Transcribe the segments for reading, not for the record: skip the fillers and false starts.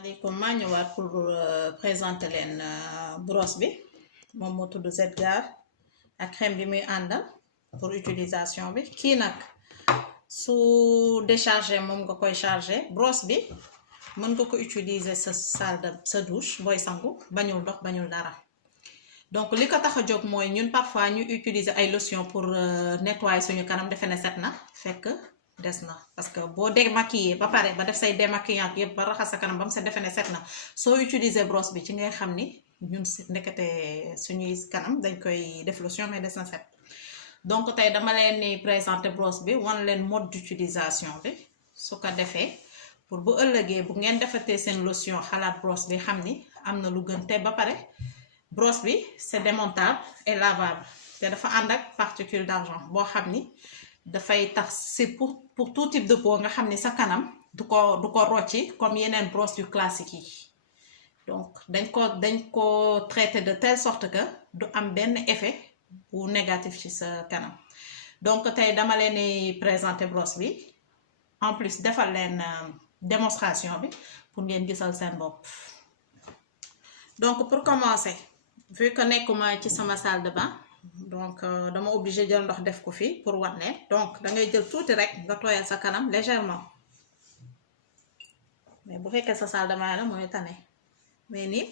Maaleykum maa ñëwaat pour présenter leen brosse bi moom moo tudd Zedgar ak crème bi muy àndal pour utilisation bi kii nag su déchargé moom nga koy chargé brosse bi mën nga ko utiliser sa salle de sa douche booy sangu bañul ndox bañul dara donc li ko tax a jóg mooy ñun parfois ñu utiliser ay lotion pour nettoyer suñu kanam defe ne set na fekk des na parce que boo démaquillé ba pare ba def say démaquillant yëpp ba raxas sa kanam ba mu set defe ne set na soo utiliser brosse bi ci ngay xam ni ñun ndekete suñuy kanam dañ koy def lotion mais des na set donc tey dama leen ni présenter brosse bi wan leen mode d'utilisation bi su ko defee pour bu ëllëgee bu ngeen defatee seen lotion xalaat brosse bi xam ni am na lu gën te ba pare brosse bi c'est démontable et lavable te dafa ànd ak particule d'argent boo xam ni dafay tax c'est pour tout type de peau nga xam ni sa kanam du ko rocci comme yeneen brosse yu classique yi donc dañ ko traité de telle sorte que du am benn effet bu négatif ci sa kanam donc tey dama leen di présenter brosse bi en plus defal leen démonstration bi pour ngeen gisal seen bopp donc pour commencer vu que nekkuma ci sama salle de bain donc dama obligé jël ndox def ko fii pour wan leen donc da ngay jël tuuti rek nga tooyal sa kanam légèrement mais bu fekkee sa salle de bain la mooy tane mais nii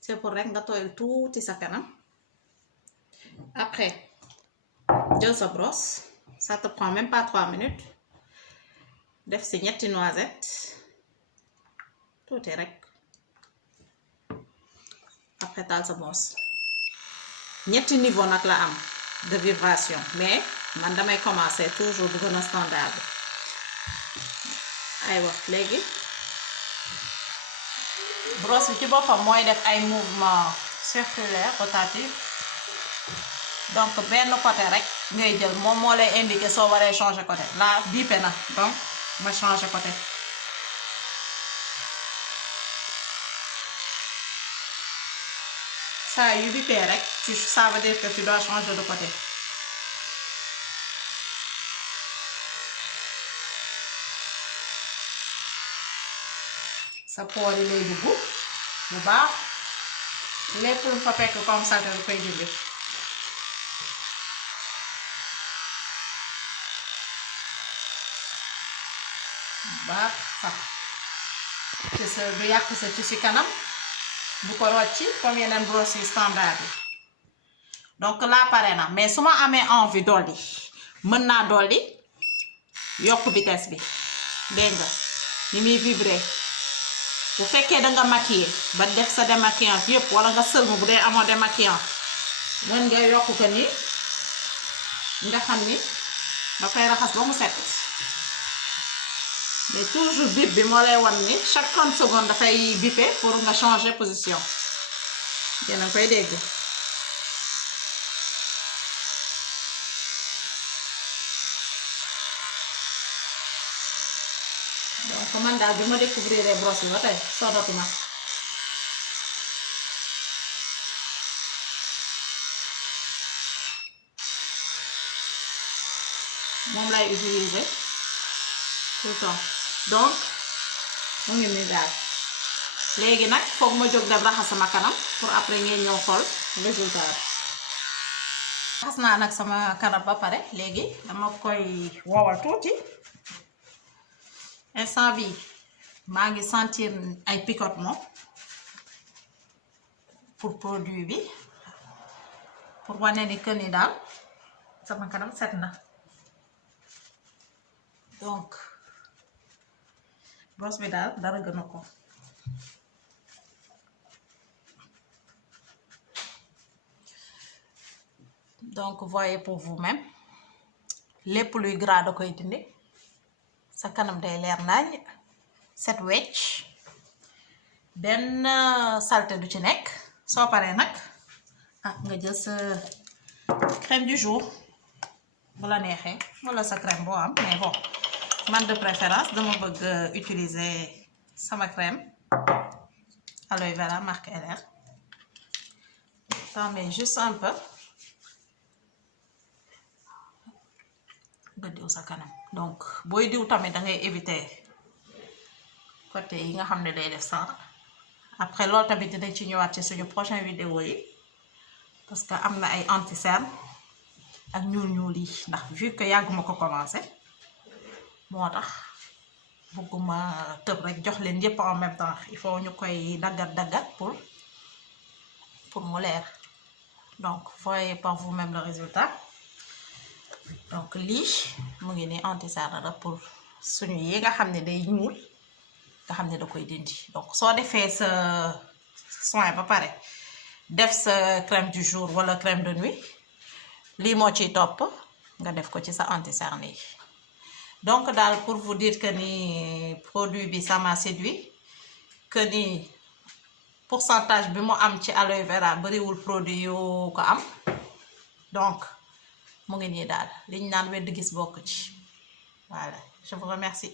c'est pour rek nga tooyal tuuti sa kanam après jël sa brosse ça te prend même pas 3 minutes def si ñetti noisette tuuti rek après taal sa brosse ñetti niveau nag la am de vibration mais man damay commencer toujours bu gën a standard bi aywa léegi brosse bi ci boppam mooy def ay mouvement circulaire rotatif donc benn côté rek ngay jël moom moo lay indiquer soo waree changer côté là bippe na donc ma changer côté saa yu bippee rek ça veut dire que tu dois changer de côté sa poor yi lay dugg bu baax lépp lu fa fekk comme ça da koy dindi bu baax sax ci sa du yàq sa ci kanam bu ko rocci comme yeneen brosse yi standard yi donc là pare na mais su ma amee envie dolli mën naa dolli yokk vitesse bi dégg nga ni muy vibrer bu fekkee da nga maquiller ba def sa démaquillant yëpp wala nga sëlmu bu dee amoo démaquillant mën nga yokk ko ni nga xam ni da koy raxas ba mu set mais toujours bip bi moo lay wan ni chaque 30 secondes dafay biper pour nga changer position yéen a koy dégg donc man daal bi ma découvrir brosse bi ba tey sonatuma moom lay utiliser tout le temps donc mu ngi nii daal léegi nag foog ma jóg dem raxas sama kanam pour après ngeen ñëw xool résultat bi raxas naa nag sama kanam ba pare léegi dama koy wowal tuuti instant bi maa ngi sentir ay picotement pour produit bi pour wane ni que ni daal sama kanam set na donc brosse bi daal dara gënu ko donc voyez pour vous-même lépp luy gras da koy dindi sa kanam day leer nañ set wecc benn saleté du ci nekk soo paree nag nga jël sa crème du jour bu la neexee wala sa crème boo am mais bon man de préférence dama bëgg utiliser sama crème aloe vera marque LR t'en mets juste un peu nga diw sa kanam donc booy diw tamit da ngay éviter côté yi nga xam ne day def sang après loolu tamit dinañ ci ñëwaat ci suñu prochain vidéo yi parce que am na ay anti-cerne ak ñuul yi ndax vu que yàgguma ko commencé moo tax bëgguma tëb rek jox leen yépp en même temps il faut ñu koy daggat pour mu leer donc voyez par vous-même le résultat donc lii mu ngi ni anti-cerne la pour suñu yi nga xam ne day ñuul nga xam ne da koy dindi donc soo defee sa soin ba pare def sa crème du jour wala crème de nuit lii moo ciy topp nga def ko ci sa anti-cerne yi donc daal pour vous dire que ni produit bi ça m'a séduit que ni pourcentage bi mu am ci aloe vera bariwul produit yu ko am donc mu ngi nii daal liñ naan wedd gis bokk ci voilà je vous remercie